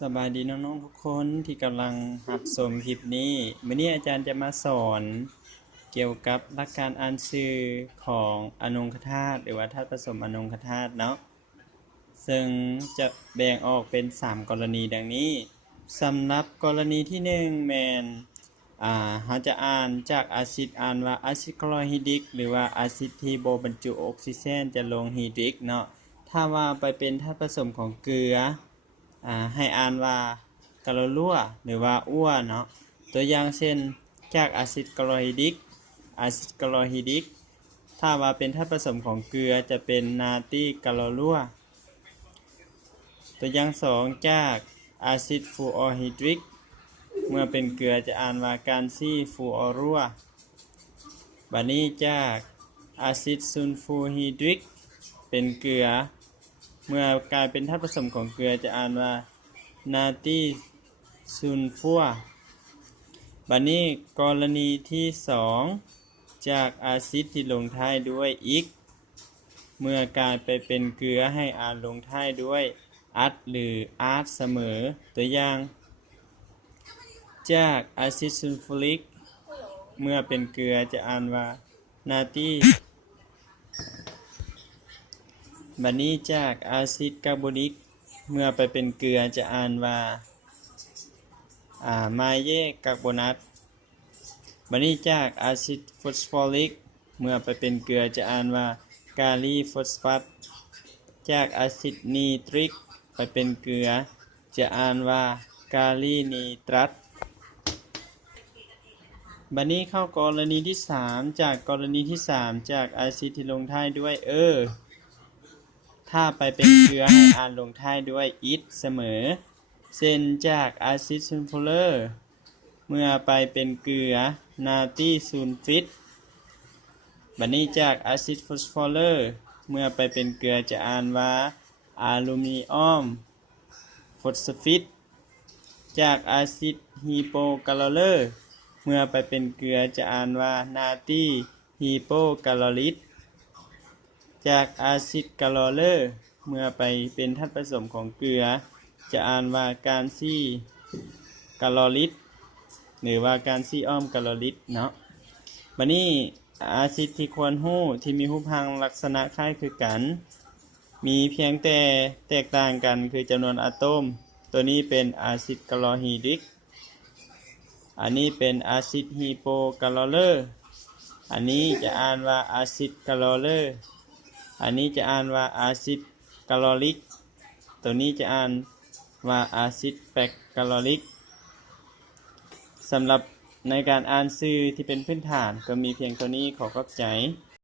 สบายดีน้องๆทุกคนที่กำลังรับชมคลิปนี้มื้อนี้อาจารย์จะมาสอนเกี่ยวกับหลักการอ่านชื่อของอนงคธาตุหรือว่าธาตุผสมอนงคธาตุเนาะซึ่งจะแบ่งออกเป็น3กรณีดังนี้สำหรับกรณีที่1แม่นเราจะอ่านจากอาซิดอ่านว่าอาซิดคลอริดริกหรือว่าอาซิดที่บ่บรรจุออกซิเจนจะลงฮีดริกเนาะถ้าว่าไปเป็นธาตุผสมของเกลือให้อ่านว่ากะโลลัวหรือว่าอ้วเนาะตัวอย่างเช่นจากอาซิดคลอริดริกถ้าว่าเป็นธาตุผสมของเกลือจะเป็นนาตรีกะโลลัวตัวอย่าง2จากอาซิดฟลูออริดริกเมื่อเป็นเกลือจะอ่านว่าการซีฟลูออรัวบัดนี้จากอาซิดซัลฟูริดริกเป็นเกลือเมื่อกลายเป็นธาตุผสมของเกลือจะอ่านว่านาตรีซัลฟัวบัดนี้กรณีที่2จากอาซิดที่ลงท้ายด้วยอิกเมื่อกลายไปเป็นเกลือให้อ่านลงท้ายด้วยอัดหรืออาร์ตเสมอตัวอย่างจากอาซิดซัลฟูริกเมื่อเป็นเกลือจะอ่านว่านาตรีบัดนี้จากอาซิดคาร์บอนิกเมื่อไปเป็นเกลือจะอ่านว่าไมเยคาร์บอนัตบัดนี้จากอาซิดฟอสฟอริกเมื่อไปเป็นเกลือจะอ่านว่ากาลีฟอสฟัตจากอาซิดนีตริกไปเป็นเกลือจะอ่านว่ากาลีนีตรัสบัดนี้เข้ากรณีที่3จากกรณีที่3จากอาซิดที่ลงท้ายด้วยถ้าไปเป็นเกลือให้อ่านลงท้ายด้วยอิทเสมอเช่นจากอาซิดซัลฟูเรอร์เมื่อไปเป็นเกลือนาตรีซัลฟิดบัดนี้จากอาซิดฟอสฟอเรอร์เมื่อไปเป็นเกลือจะอ่านว่าอะลูมิเนียมฟอสฟิดจากอาซิดฮีโปแคลอเรอร์เมื่อไปเป็นเกลือจะอ่านว่านาตรีฮีโปแคลอริดจากอาซิดแคลอเรอร์เมื่อไปเป็นธาตุผสมของเกลือจะอ่านว่าการซีแคลอริดหรือว่าการซีออมแคลอริดเนาะบัดนี้อาซิดที่ควรรู้ที่มีรูปร่างลักษณะคล้ายคือกันมีเพียงแต่แตกต่างกันคือจำนวนอะตอมตัวนี้เป็นอาซิดคลอริดริกอันนี้เป็นอาซิดฮีโปแคลอเรอร์อันนี้จะอ่านว่าอาซิดแคลอเรอร์อันนี้จะอ่านว่าอาซิดแคลอริกตัวนี้จะอ่านว่าอาซิดแปกแคลอริกสำหรับในการอ่านชื่อที่เป็นพื้นฐานก็มีเพียงเท่านี้ขอขอบใจ